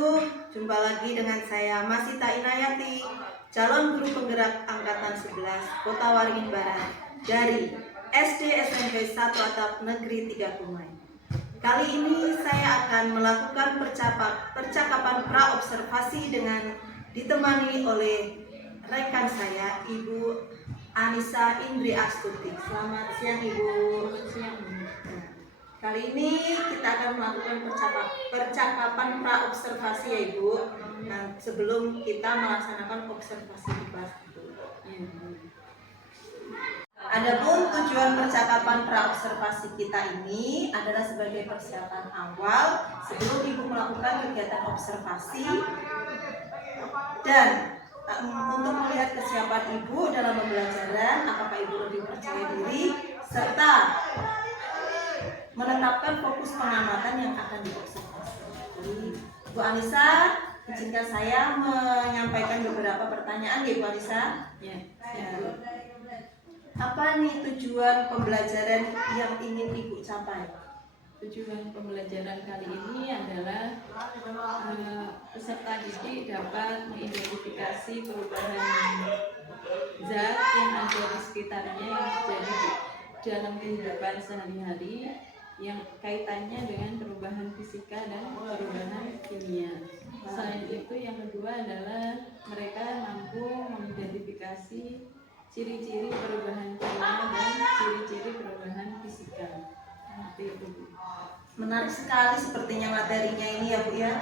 wabarakatuh. Jumpa lagi dengan saya Masita Inayati, calon guru penggerak angkatan 11 Kota Waringin Barat dari SD SMP 1 Atap Negeri 3 Kumai. Kali ini saya akan melakukan percakapan praobservasi dengan ditemani oleh rekan saya Ibu Anissa Indri Astuti. Selamat siang Ibu. Kali ini kita akan melakukan percakapan praobservasi ya Ibu. Nah, sebelum kita melaksanakan observasi di kelas itu. Adapun tujuan percakapan praobservasi kita ini adalah sebagai persiapan awal sebelum Ibu melakukan kegiatan observasi dan untuk melihat kesiapan Ibu dalam pembelajaran, apakah Ibu lebih percaya diri, serta menetapkan fokus pengamatan yang akan diobservasi. Jadi, Bu Anissa, izinkan saya menyampaikan beberapa pertanyaan ya Bu Anissa. Ya. Apa nih tujuan pembelajaran yang ingin Ibu capai? Tujuan pembelajaran kali ini adalah peserta didik dapat mengidentifikasi perubahan zat yang ada di sekitarnya yang terjadi dalam kehidupan sehari-hari yang kaitannya dengan perubahan fisika dan perubahan kimia. Selain itu, yang kedua adalah mereka mampu mengidentifikasi ciri-ciri perubahan kimia dan ciri-ciri perubahan fisika. Seperti itu. Menarik sekali sepertinya materinya ini ya Bu ya.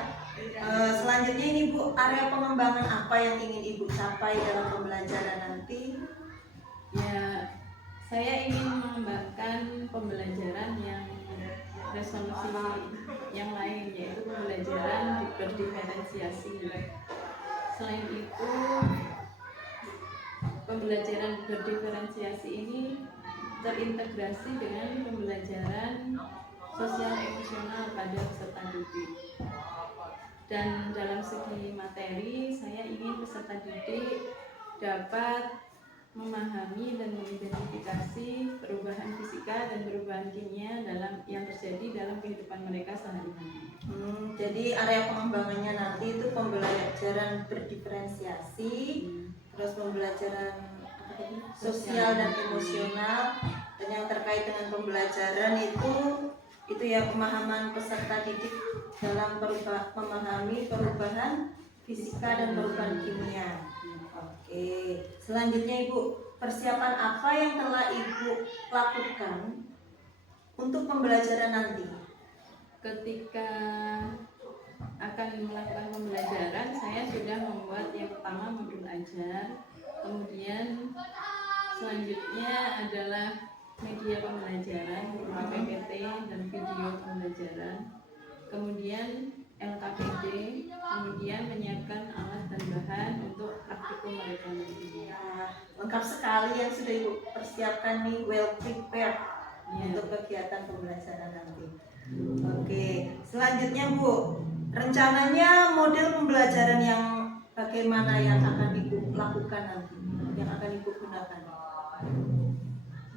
Selanjutnya ini Bu, area pengembangan apa yang ingin Ibu capai dalam pembelajaran nanti? Ya, saya ingin mengembangkan pembelajaran yang resolusi yang lain, yaitu pembelajaran berdiferensiasi. Selain itu, pembelajaran berdiferensiasi ini terintegrasi dengan pembelajaran sosial emosional pada peserta didik. Dan dalam segi materi, saya ingin peserta didik dapat memahami dan mengidentifikasi perubahan fisika dan perubahan kimia yang terjadi dalam kehidupan mereka sehari-hari. Jadi area pengembangannya nanti itu pembelajaran berdiferensiasi, terus pembelajaran sosial dan emosional, dan yang terkait dengan pembelajaran itu ya pemahaman peserta didik dalam memahami perubahan fisika dan perubahan kimia. Oke, selanjutnya Ibu, persiapan apa yang telah Ibu lakukan untuk pembelajaran nanti? Ketika akan melakukan pembelajaran, saya sudah membuat yang pertama modul ajar, kemudian selanjutnya adalah media pembelajaran berupa PPT dan video pembelajaran, kemudian LKPD, kemudian menyiapkan alat dan bahan untuk praktikum mereka nanti. Lengkap sekali yang sudah Ibu persiapkan nih, well prepared untuk kegiatan pembelajaran nanti. Oke, selanjutnya Bu, rencananya model pembelajaran yang bagaimana yang akan Ibu lakukan nanti, yang akan Ibu gunakan?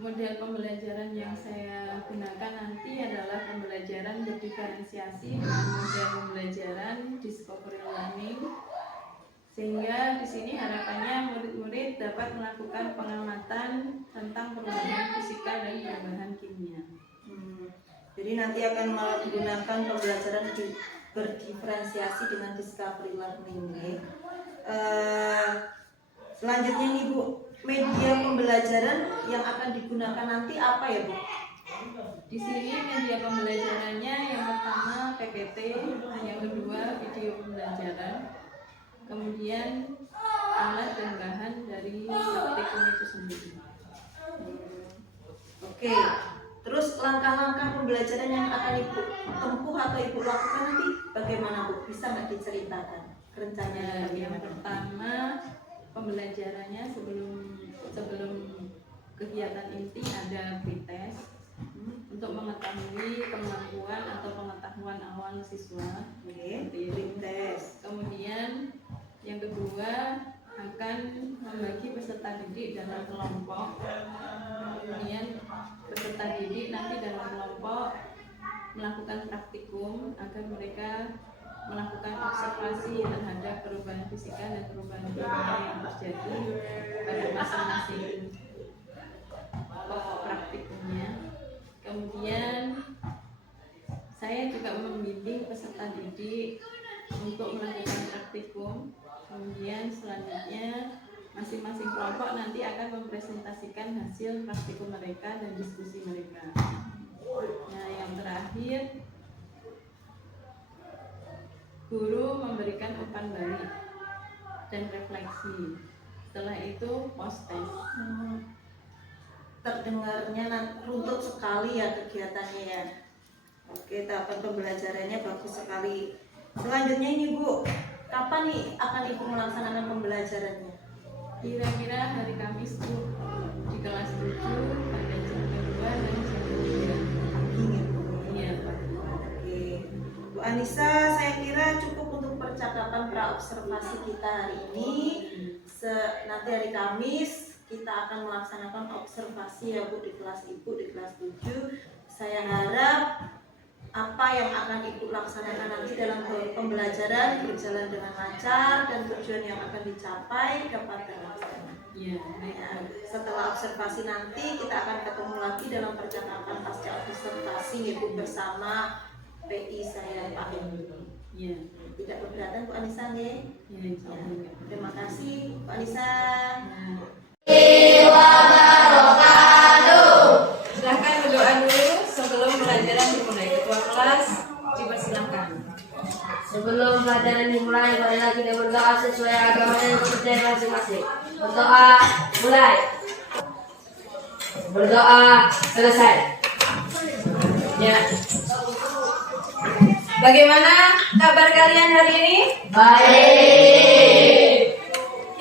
Model pembelajaran yang saya gunakan nanti adalah pembelajaran berdiferensiasi dengan model pembelajaran discovery learning, sehingga di sini harapannya murid-murid dapat melakukan pengamatan tentang perubahan fisika dan perubahan kimia. Jadi nanti akan menggunakan pembelajaran berdiferensiasi dengan discovery learning. Selanjutnya nih Bu, media pembelajaran yang akan digunakan nanti apa ya Bu? Di sini media pembelajarannya yang pertama PPT, yang kedua video pembelajaran, kemudian alat dan bahan dari praktikum itu sendiri. Oke, terus langkah-langkah pembelajaran yang akan Ibu tempuh atau Ibu lakukan nanti bagaimana Bu? Bisa nggak diceritakan rencananya? Yang pertama, pembelajarannya sebelum kegiatan inti ada pretest untuk mengetahui kemampuan atau pengetahuan awal siswa. Pretest. Kemudian yang kedua akan membagi peserta didik dalam kelompok. Kemudian peserta didik nanti dalam kelompok melakukan praktikum agar mereka melakukan observasi terhadap perubahan fisika dan perubahan kimia yang terjadi pada masing-masing pokok praktikumnya. Kemudian saya juga membimbing peserta didik untuk melakukan praktikum. Kemudian selanjutnya masing-masing kelompok nanti akan mempresentasikan hasil praktikum mereka dan diskusi mereka. Nah, yang terakhir, guru memberikan umpan balik dan refleksi. Setelah itu post test. Terdengarnya runtut sekali ya kegiatannya ya. Oke, tahapan pembelajarannya bagus sekali. Selanjutnya ini Bu, kapan nih akan Ibu melaksanakan pembelajarannya? Kira-kira hari Kamis Bu, di kelas 7 pada jam 2 dan jam 3. Iya Pak. Oke, Bu Anissa, saya kira cukup untuk percakapan praobservasi kita hari ini. Nanti hari Kamis kita akan melaksanakan observasi ya Bu di kelas Ibu di kelas 7. Saya harap apa yang akan Ibu laksanakan nanti dalam pembelajaran berjalan dengan lancar dan tujuan yang akan dicapai dapat terlaksana. Iya. Ya, setelah observasi nanti kita akan ketemu lagi dalam percakapan pasca observasi Ibu bersama PI saya Pak Emi. Iya. Tidak keberatan Bu Anissa nggih? Ya, insya Allah. Ya, terima kasih Bu Anissa. Silahkan berdoa dulu sebelum pelajaran dimulai. Ketua kelas dipersilahkan. Sebelum pelajaran dimulai, marilah kita berdoa sesuai agama dan kepercayaan masing-masing. Berdoa mulai. Berdoa selesai. Ya. Bagaimana kabar kalian hari ini? Baik.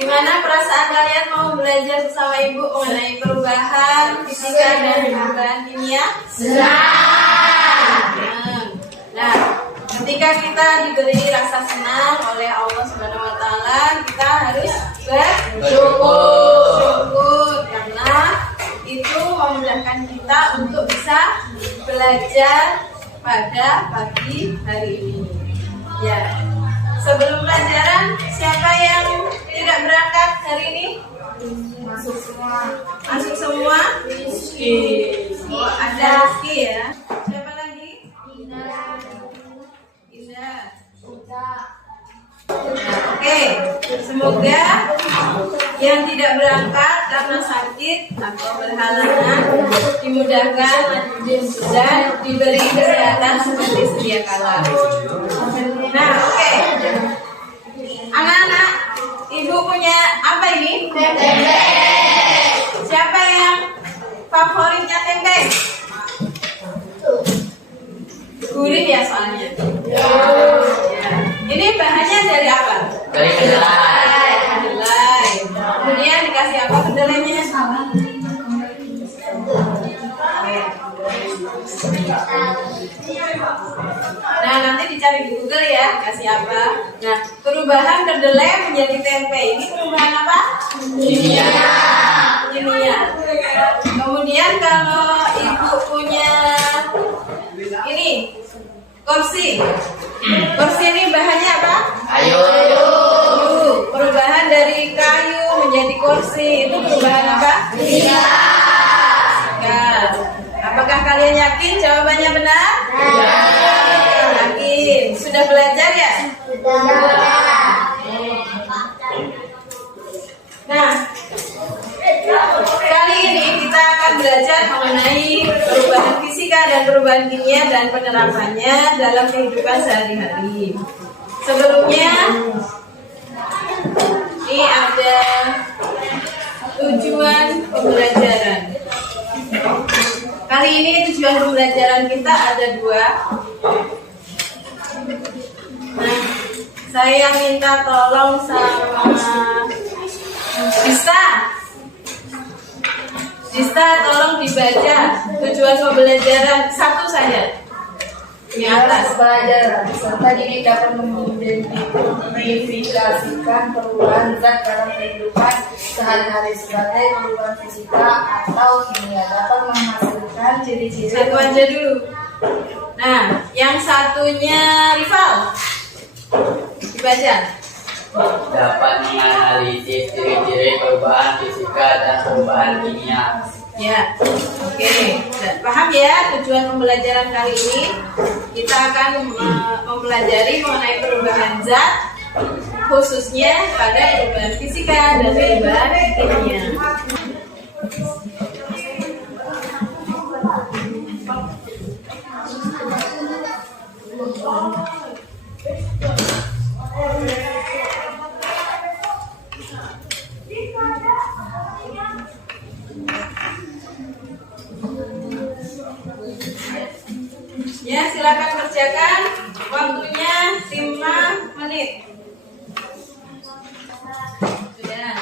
Gimana perasaan kalian mau belajar bersama Ibu mengenai perubahan fisika dan perubahan kimia? Senang. Nah, ketika kita diberi rasa senang oleh Allah Subhanahu wa taala, kita harus bersyukur karena itu memudahkan kita untuk bisa belajar pada pagi hari ini. Ya. Sebelum pelajaran, siapa yang tidak berangkat hari ini? Masuk semua. Masuk semua? Rizky. Oh, ada Rizky ya. Siapa lagi? Indah. Nah, oke. Semoga yang tidak berangkat karena sakit atau berhalangan dimudahkan dan diberi kesehatan seperti sedia kala. Nah, oke. Anak-anak, Ibu punya apa ini? Tempe. Siapa yang favoritnya tempe? Gurih ya soalnya. Ya. Ini bahannya dari apa? Dari kedelai. Kedelai. Kemudian dikasih apa kedelainya? Nah, nanti dicari di Google ya, kasih apa. Nah, perubahan kedelai menjadi tempe ini perubahan apa? Kimia. Kemudian kalau Ibu punya ini kursi. Kursi ini bahannya apa? Kayu. Perubahan dari kayu menjadi kursi itu perubahan apa? Fisika. Apakah kalian yakin jawabannya benar? Yakin. Sudah belajar ya? Nah, kali ini kita akan belajar mengenai perubahan fisika dan perubahan kimia dan penerapannya dalam kehidupan sehari-hari. Sebelumnya, ini ada tujuan pembelajaran. Kali ini tujuan pembelajaran kita ada 2. Nah, saya minta tolong sama Dista, tolong dibaca tujuan pembelajaran 1 saja. Di atas. Pelajaran serta ini dapat mengidentifikasikan perubahan zat dalam kehidupan sehari-hari sebagai perubahan fisika atau kimia dapat menghasilkan ciri-ciri. Satu aja dulu. Nah, yang satunya rival. Dibaca. Dapat menganalisis ciri-ciri perubahan fisika dan perubahan kimia. Ya, oke. Paham ya tujuan pembelajaran kali ini? Kita akan mempelajari mengenai perubahan zat, khususnya pada perubahan fisika dan perubahan kimia. Ya, silakan kerjakan. Waktunya 5 menit. Sudah.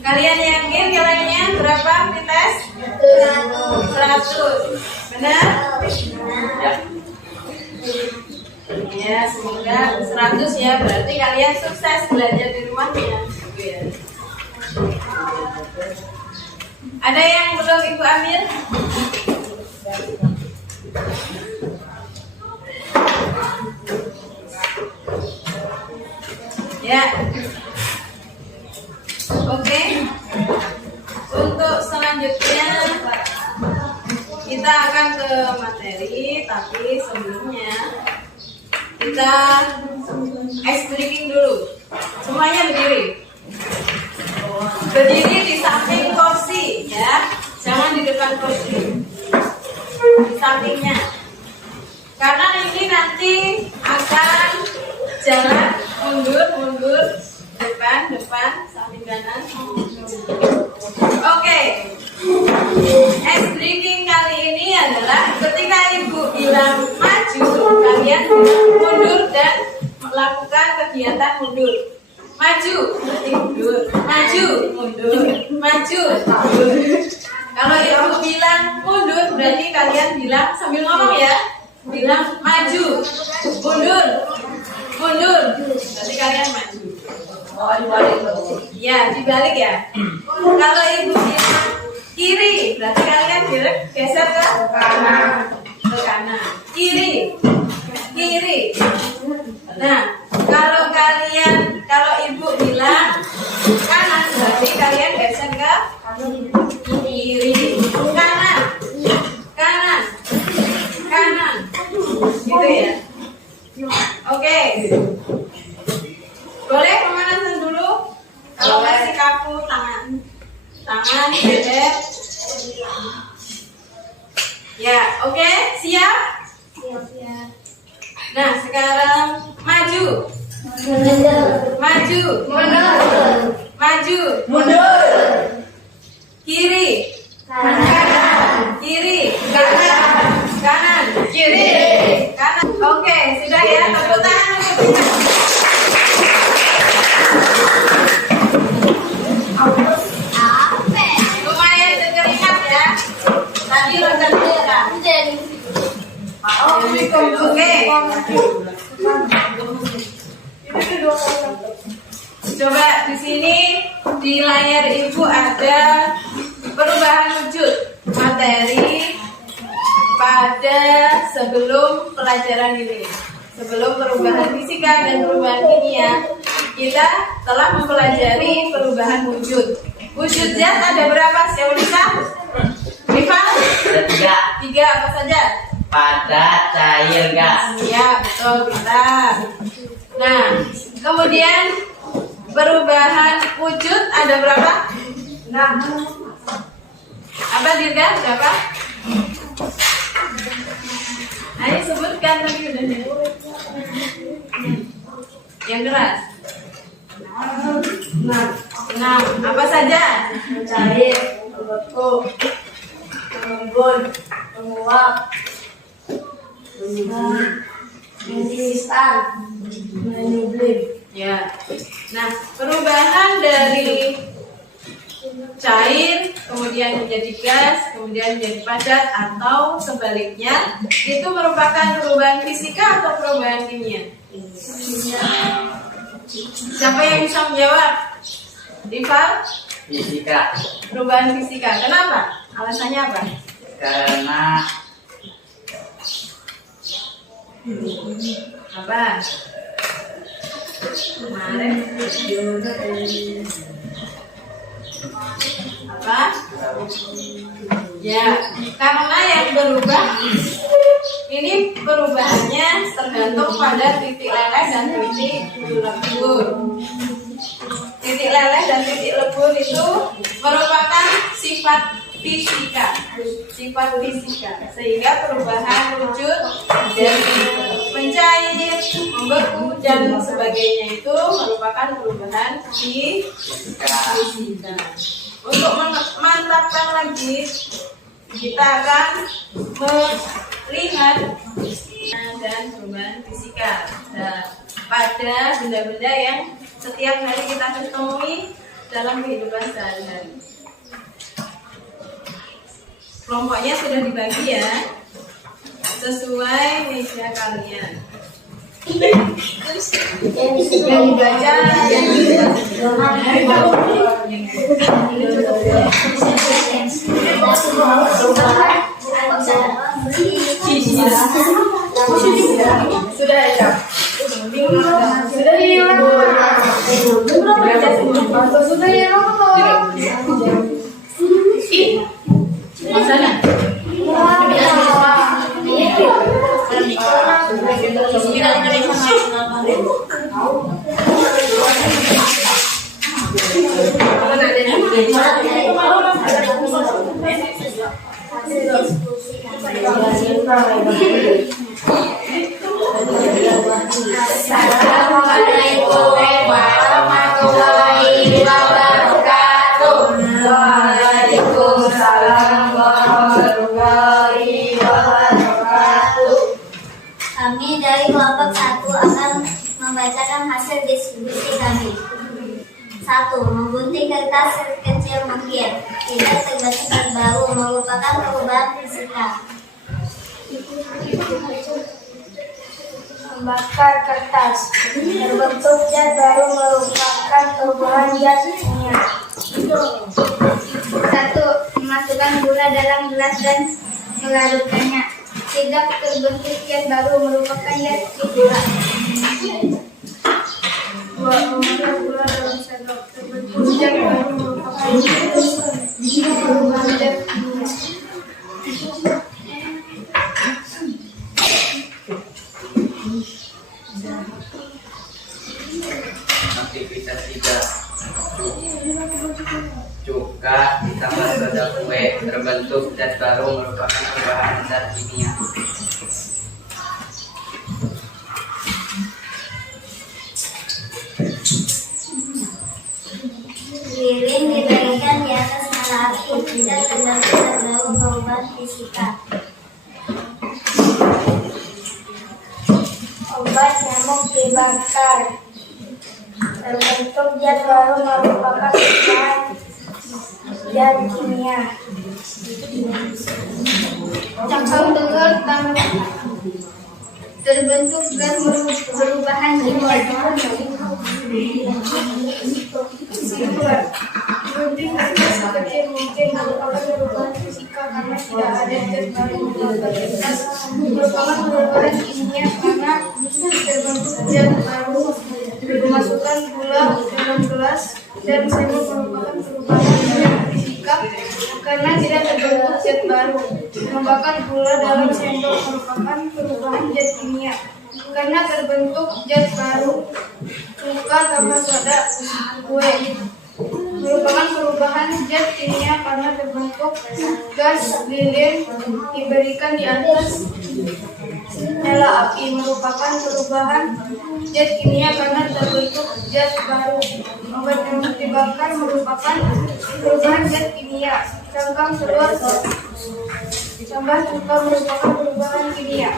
Kalian yakin nilainya berapa tes? 100. Benar? Ya, semoga 100 ya. Berarti kalian sukses belajar di rumahnya. Ada yang belum Ibu ambil? Ya. Oke. Untuk selanjutnya kita akan ke materi, tapi sebelumnya kita ice breaking dulu. Semuanya berdiri. Berdiri di samping kursi ya. Jangan di depan kursi. Di sampingnya. Karena ini nanti akan jalan mundur, depan, samping kanan. Oke. Ice breaking kali ini adalah ketika Ibu bilang maju, kalian mundur dan melakukan kegiatan mundur. Maju, berarti mundur. Maju, mundur. Maju, mundur. Kalau Ibu bilang mundur, berarti kalian bilang sambil ngomong ya. Bilang maju, mundur, mundur. Berarti kalian maju. Oh, dibalik. Ya, dibalik ya. Kalau Ibu bilang kiri, berarti kalian geser ke kanan. Ke kanan. Kiri. Kiri. Nah, kalau Ibu bilang kanan, berarti kalian geser ke kiri. Kanan. Kanan. Kanan. Gitu ya. Oke. Boleh pemanasan dulu. Kalau masih kaku tangan bebek. Ya, oke, siap? Siap. Nah, sekarang maju. Maju. Maju. Mundur. Kiri. Kanan. Kiri. Kanan. Kanan. Kiri. Kanan. Oke, sudah ya. Tepuk tangan untuk kita. Lumayan berkeringat ya. Tadi rendah darah. Oke. Coba di sini di layar Ibu ada perubahan wujud materi pada sebelum pelajaran ini. Sebelum perubahan fisika dan perubahan kimia, kita telah mempelajari perubahan wujud. Wujud zat ada berapa? Siapa bisa? Rival? 3 apa saja? Padat, cair, gas. Ya, betul, pintar. Nah, kemudian perubahan wujud ada berapa? 6. Apa Dirga? Berapa? Ayo sebutkan tadi udah. Yang keras. 6. Apa saja? Cair, membeku, mengembun, menguap, mengkristal, menyublim. Ya. Nah, perubahan dari cair kemudian menjadi gas, kemudian menjadi padat atau sebaliknya itu merupakan perubahan fisika atau perubahan kimia? Siapa yang bisa menjawab? Rival? Fisika. Perubahan fisika. Kenapa? Alasannya apa? Karena Apa? Kemarin apa? Ya, karena yang berubah ini perubahannya tergantung pada titik leleh dan titik lebur. Titik leleh dan titik lebur itu merupakan sifat fisika, sehingga perubahan wujud dari mencair, membeku dan sebagainya itu merupakan perubahan fisika. Untuk memantapkan lagi, kita akan melihat dan perubahan fisika pada benda-benda yang setiap hari kita temui dalam kehidupan sehari-hari. Kelompoknya sudah dibagi ya, sesuai meja kalian. Yang dibaca, yang sudah ya. Sudah hilang. Sudah hilang. Sana. Assalamualaikum warahmatullahi wabarakatuh. Waalaikumsalam warahmatullahi wabarakatuh. Kami dari kelompok 1 akan membacakan hasil diskusi kami. 1. Menggunting kertas sekecil mungkin. Tidak terbentuk baru merupakan perubahan fisika. Membakar kertas, terbentuk zat baru merupakan perubahan zat kimia. 1. Memasukkan gula dalam gelas dan melarutkannya. Tidak terbentuk zat baru merupakan zat kimia. 2. Memasukkan gula dalam sendok, terbentuk zat baru merupakan perubahan zat kimia. aktivitas 3. Cuka ditambah soda kue terbentuk zat baru merupakan perubahan zat kimia. Lilin diberikan di atas nyala api. Tidak terbentuk zat baru perubahan fisika. Obat nyamuk dibakar, terbentuk zat baru merupakan perubahan zat kimia. Cangkang telur terbentuk gas perubahan kimia. Gunting kertas sekecil mungkin merupakan perubahan fisika karena tidak ada zat baru membuat kertas merupakan perubahan kimia karena terbentuk zat baru memasukkan gula dalam gelas dan sendok merupakan perubahan zat fisika karena tidak terbentuk zat baru. Membakar gula dalam sendok merupakan perubahan zat kimia karena terbentuk zat baru. Cuka tambah soda kue merupakan perubahan zat kimia karena terbentuk gas. Lilin diberikan di atas nyala api merupakan perubahan zat kimia karena terbentuk zat baru. Obat yang dibakar merupakan perubahan zat kimia. Cangkang telur tambah cuka merupakan perubahan kimia.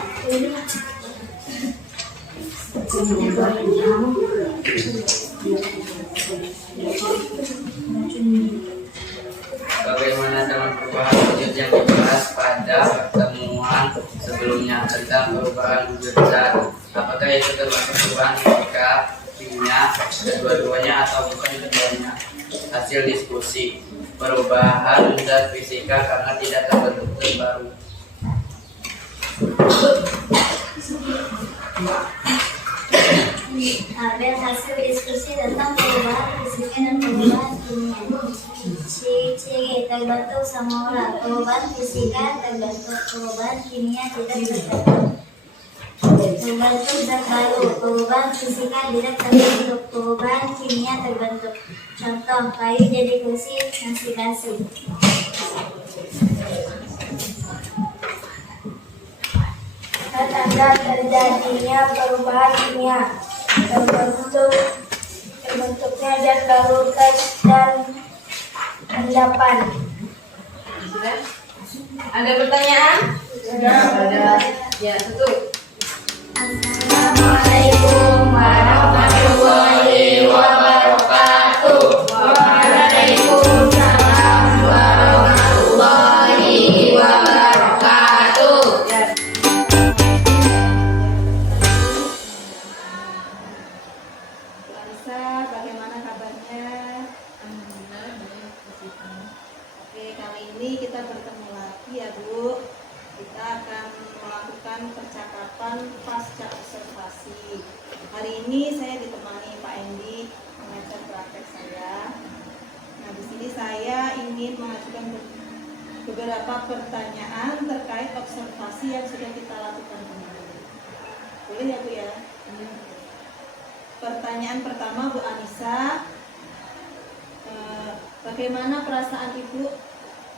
Bagaimana dengan perubahan wujud yang dibahas pada pertemuan sebelumnya tentang perubahan wujud zat? Apakah itu termasuk perubahan fisika, kimia, kedua-duanya atau bukan keduanya? Hasil diskusi: perubahan zat fisika karena tidak terbentuk zat baru. Ada hasil diskusi tentang perubahan fisika dan perubahan kimia. Ciri-ciri terbentuk semula. Perubahan fisika terbentuk, perubahan kimia tidak terbentuk. Terbentuk zat baru. Perubahan fisika tidak terbentuk, perubahan kimia terbentuk. Contoh, kayu jadi kursi, nasi basi. Tanda terjadinya perubahan kimia. Terbentuknya zat baru, gas dan endapan. Ada pertanyaan? Ada. Ya, satu. Assalamualaikum warahmatullahi wabarakatuh. Waalaikumsalam warahmatullahi wabarakatuh. Larissa, bagaimana kabarnya? Alhamdulillah baik, puji Tuhan. Oke, kali ini kita bertemu lagi ya Bu. Kita akan melakukan percakapan pasca observasi. Hari ini saya ditemani Pak Endi, pengajar praktek saya. Nah, di sini saya ingin mengajukan beberapa pertanyaan terkait observasi yang sudah kita lakukan kemarin. Boleh ya Bu ya? Pertanyaan pertama Bu Anissa, bagaimana perasaan Ibu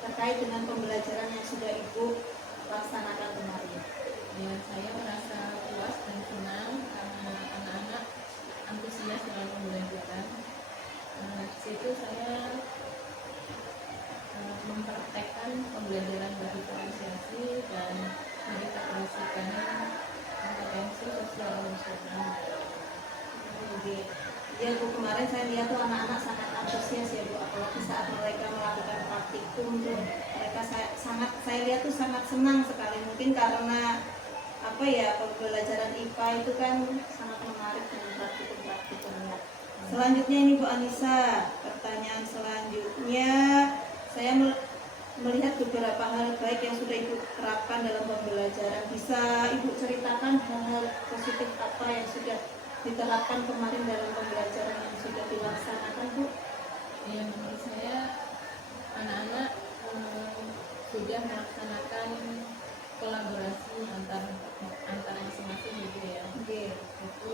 terkait dengan pembelajaran yang sudah Ibu laksanakan kemarin? Ya, saya merasa puas dan senang karena anak-anak antusias dengan pembelajaran. Di situ saya mempraktekkan pembelajaran berdiferensiasi dan mengintegrasikan kompetensi sosial emosional. Oke. Ya Bu, kemarin saya lihat tuh anak-anak sangat antusias ya Bu, apalagi saat mereka melakukan praktikum tuh mereka saya lihat tuh sangat senang sekali, mungkin karena apa ya, pembelajaran IPA itu kan sangat menarik dengan praktikum-praktikumnya. Selanjutnya ini Bu Anissa, pertanyaan selanjutnya, saya melihat beberapa hal baik yang sudah Ibu terapkan dalam pembelajaran. Bisa Ibu ceritakan hal-hal positif apa yang sudah diterapkan kemarin dalam pembelajaran yang sudah dilaksanakan Bu? Ya, menurut saya anak-anak sudah melaksanakan kolaborasi antar masing-masing gitu ya. Oke. Itu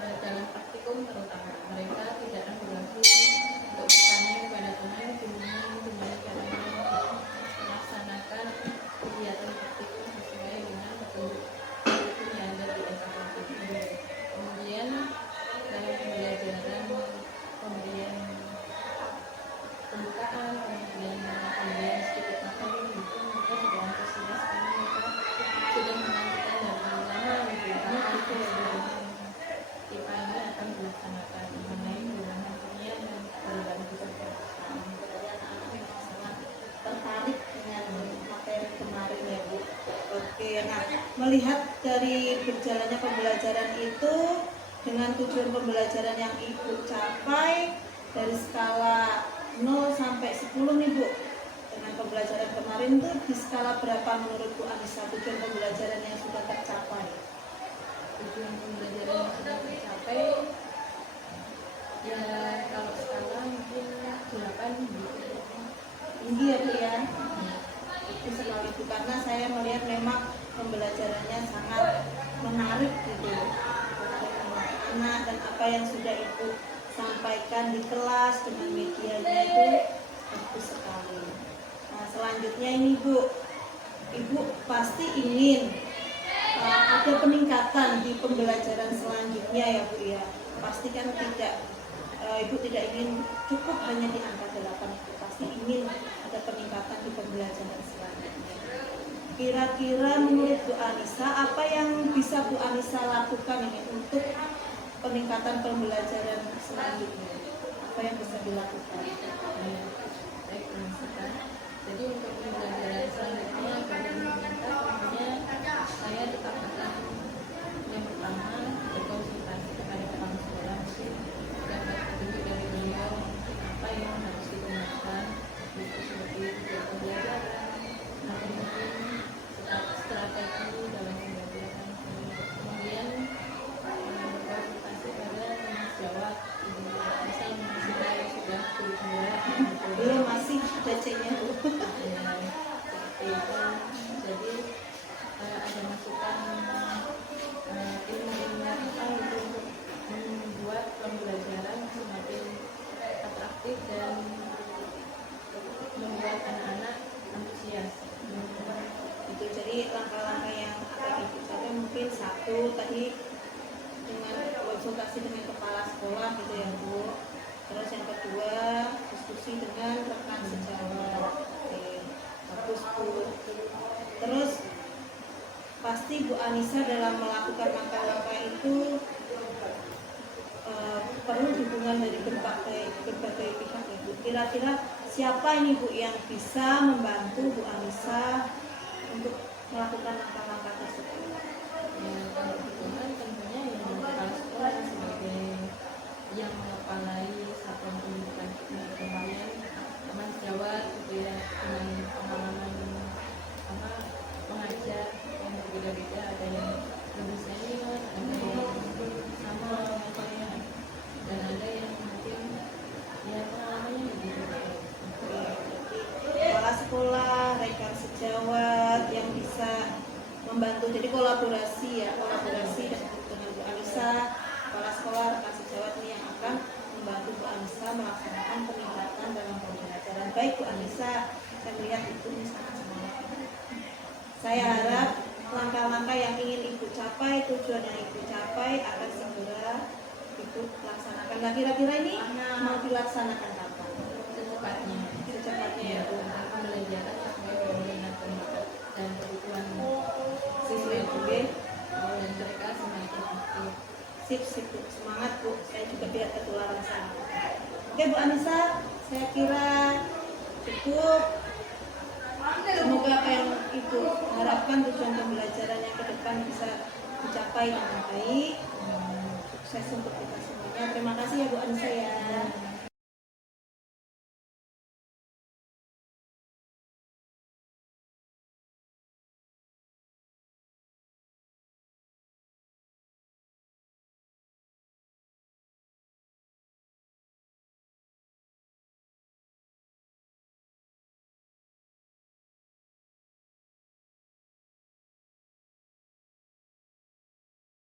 dalam praktikum terutama mereka tidak ragu-ragu untuk bertanya kepada teman gimana caranya melaksanakan kegiatan praktikum sesuai dengan petunjuk yang ada di SKP. Kemudian dalam pembelajaran pemberian pembukaan, pemberian sedikit materi itu mereka juga antusias karena mereka sudah menantikan dari lama gitu karena itu IPA ini akan dilaksanakan mengenai perubahan kimia dan perubahan fisika. Sangat tertarik dengan materi kemarin ya Bu. Oke, nah melihat dari berjalannya pembelajaran itu dengan tujuan pembelajaran yang Ibu capai dari skala 0 sampai 10 nih Bu, dengan pembelajaran kemarin tuh di skala berapa menurut Bu Anissa tujuan pembelajaran yang sudah tercapai? Tujuan pembelajaran yang sudah tercapai ya kalau skala mungkin 8 gitu. Tinggi ya Bu ya? Itu sekali Bu, karena saya melihat memang pembelajarannya sangat menarik gitu, menarik anak-anak, dan apa yang sudah Ibu sampaikan di kelas dengan medianya itu bagus sekali. Nah selanjutnya ini Bu, Ibu pasti ingin ada peningkatan di pembelajaran selanjutnya ya Bu ya. Pastikan tidak Ibu tidak ingin cukup hanya di angka 8 itu, pasti ingin ada peningkatan di pembelajaran selanjutnya. Kira-kira menurut Bu Anissa apa yang bisa Bu Anissa lakukan ini untuk peningkatan pembelajaran selanjutnya? Apa yang bisa dilakukan? Baik, Mas. Jadi untuk pembelajaran selanjutnya bagi pemerintah tentunya saya tetap akan yang pertama berkonsultasi kepada kepala sekolah mungkin dapat petunjuk dari beliau apa yang harus digunakan itu seperti tujuan pembelajaran atau mungkin strategi dalam pembelajaran, kemudian berkonsultasi pada teman sejawat misal mahasiswa yang sudah berjuara Belum, masih DC-nya Bu. jadi ada masukan ilmu-ilmu apa gitu untuk membuat pembelajaran semakin atraktif dan membuat anak-anak antusias. Itu jadi langkah-langkah yang akan Ibu capai mungkin satu tadi dengan konsultasi dengan kepala sekolah gitu ya Bu. Terus yang kedua diskusi dengan rekan sejawat. Oke, bagus Bu. Terus pasti Bu Anissa dalam melakukan langkah-langkah itu perlu dukungan dari berbagai pihak ya Bu. Kira-kira siapa ini Bu yang bisa membantu Bu Anissa untuk melakukan langkah-langkah tersebut? Ya, kalau dukungan tentunya yang kepala sekolah sebagai yang mengepalai satuan pendidikan kita, kemudian teman sejawat gitu ya dengan pengalaman apa mengajar yang berbeda-beda, ada yang lebih senior, ada yang sama levelnya, dan ada yang mungkin ya pengalamannya lebih berbeda. Kepala sekolah, rekan sejawat yang bisa membantu, jadi kolaborasi dengan Bu Anissa, kepala sekolah, rekan sejawat ini yang akan membantu Bu Anissa melaksanakan peningkatan dalam pembelajaran. Baik Bu Anissa, saya melihat itu sangat semangat. Saya harap langkah-langkah yang ingin Ibu capai, tujuan yang Ibu capai akan segera Ibu laksanakan. Nah, kira-kira ini mau dilaksanakan kapan? Secepatnya ya Bu. Pembelajaran sesuai dengan minat dan kebutuhan Siswa juga dan mereka semakin aktif. sip Bu, semangat Bu. Saya juga biar ketularan sama. Oke Bu Anissa, saya kira cukup. Semoga apa yang Ibu harapkan tujuan pembelajaran yang ke depan bisa dicapai dengan baik. Sukses untuk kita semuanya. Terima kasih ya Bu Anissa ya.